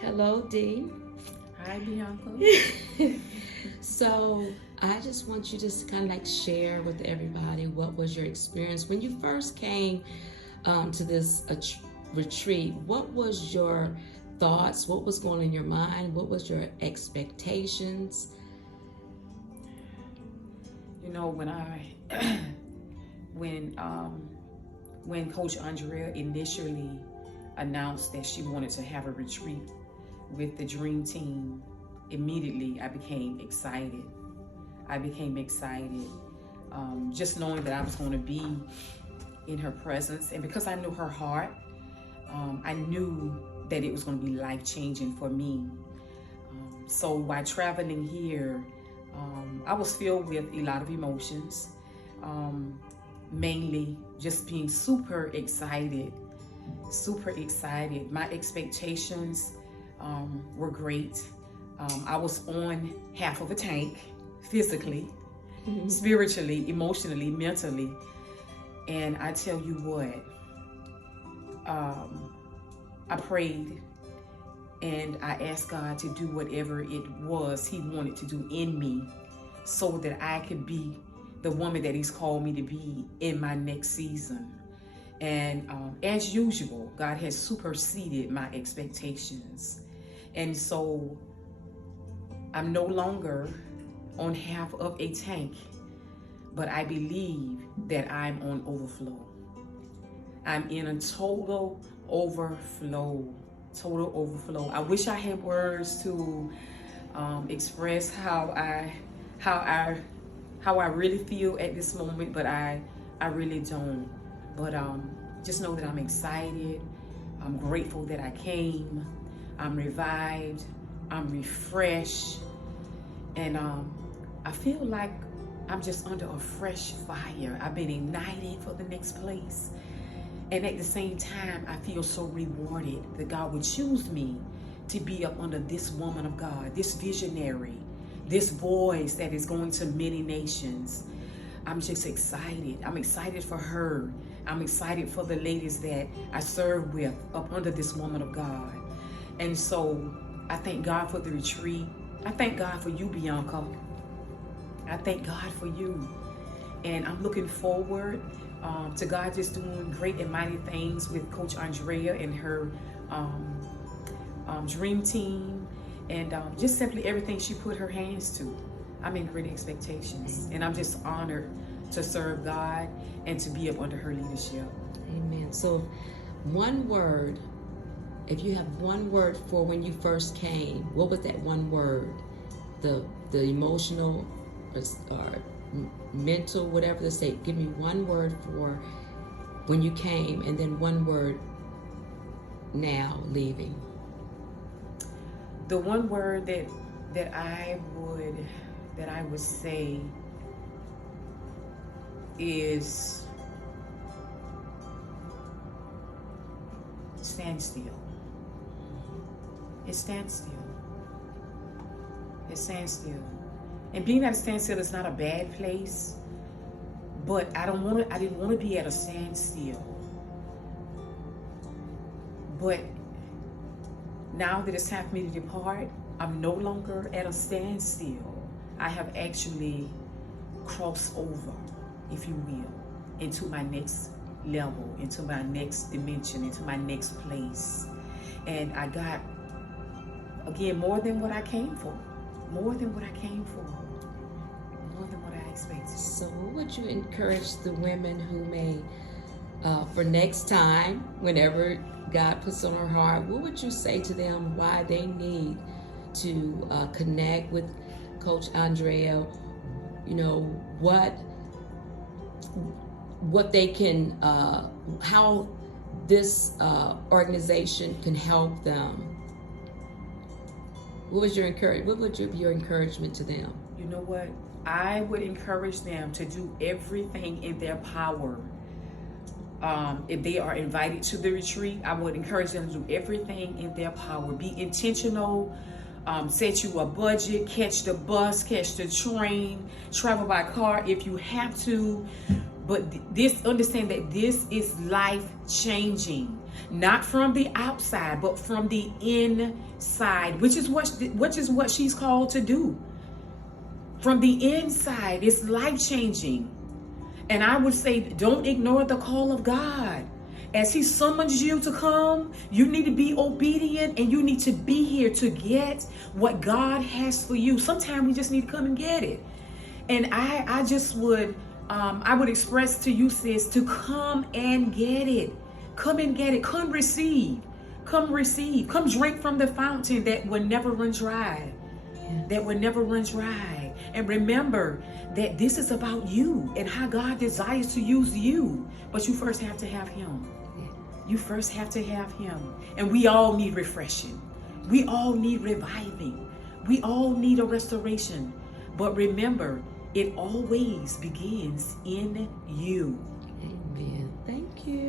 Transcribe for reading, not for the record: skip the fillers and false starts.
Hello, Dee. Hi, Bianca. So I just want you to just kind of like share with everybody what was your experience when you first came to this retreat. What was your thoughts? What was going on in your mind? What was your expectations? You know, when Coach Andrea initially announced that she wanted to have a retreat with the Dream Team, immediately I became excited. Just knowing that I was going to be in her presence, and because I knew her heart, I knew that it was going to be life-changing for me. So while traveling here, I was filled with a lot of emotions, mainly just being super excited. My expectations were great. I was on half of a tank, physically, spiritually, emotionally, mentally. And I tell you what, I prayed and I asked God to do whatever it was He wanted to do in me so that I could be the woman that He's called me to be in my next season. And as usual, God has superseded my expectations. And so I'm no longer on half of a tank, but I believe that I'm on overflow. I'm in a total overflow. I wish I had words to express how I really feel at this moment, but I really don't. But just know that I'm excited. I'm grateful that I came. I'm revived. I'm refreshed. And I feel like I'm just under a fresh fire. I've been ignited for the next place. And at the same time, I feel so rewarded that God would choose me to be up under this woman of God, this visionary, this voice that is going to many nations. I'm just excited. I'm excited for her. I'm excited for the ladies that I serve with up under this woman of God. And so I thank God for the retreat. I thank God for you, Bianca. I thank God for you. And I'm looking forward to God just doing great and mighty things with Coach Andrea and her Dream Team, and just simply everything she put her hands to. I'm in great expectations, and I'm just honored to serve God and to be up under her leadership. Amen. So one word, if you have one word for when you first came, what was that one word? The emotional or mental, whatever the state. Give me one word for when you came, and then one word now leaving. The one word that I would say is stand still. It stands still. It stands still. And being at a standstill is not a bad place, but I didn't want to be at a standstill. But now that it's time for me to depart, I'm no longer at a standstill. I have actually crossed over, if you will, into my next level, into my next dimension, into my next place. And I got, again, more than what I came for. More than what I came for. More than what I expected. So what would you encourage the women who may, for next time, whenever God puts on her heart, what would you say to them why they need to connect with Coach Andrea? You know, what they can, how this organization can help them? What would be your encouragement to them? You know what? I would encourage them to do everything in their power. If they are invited to the retreat, I would encourage them to do everything in their power. Be intentional. Set you a budget. Catch the bus. Catch the train. Travel by car if you have to. But understand that this is life changing, not from the outside, but from the inside, which is what she's called to do. From the inside, it's life changing. And I would say, don't ignore the call of God. As he summons you to come, you need to be obedient, and you need to be here to get what God has for you. Sometimes we just need to come and get it. And I just would, I would express to you, sis, to come and get it. Come and get it. Come receive. Come receive. Come drink from the fountain that will never run dry. That will never run dry. And remember that this is about you and how God desires to use you. But you first have to have him. You first have to have him. And we all need refreshing. We all need reviving. We all need a restoration. But remember, it always begins in you. Amen. Thank you.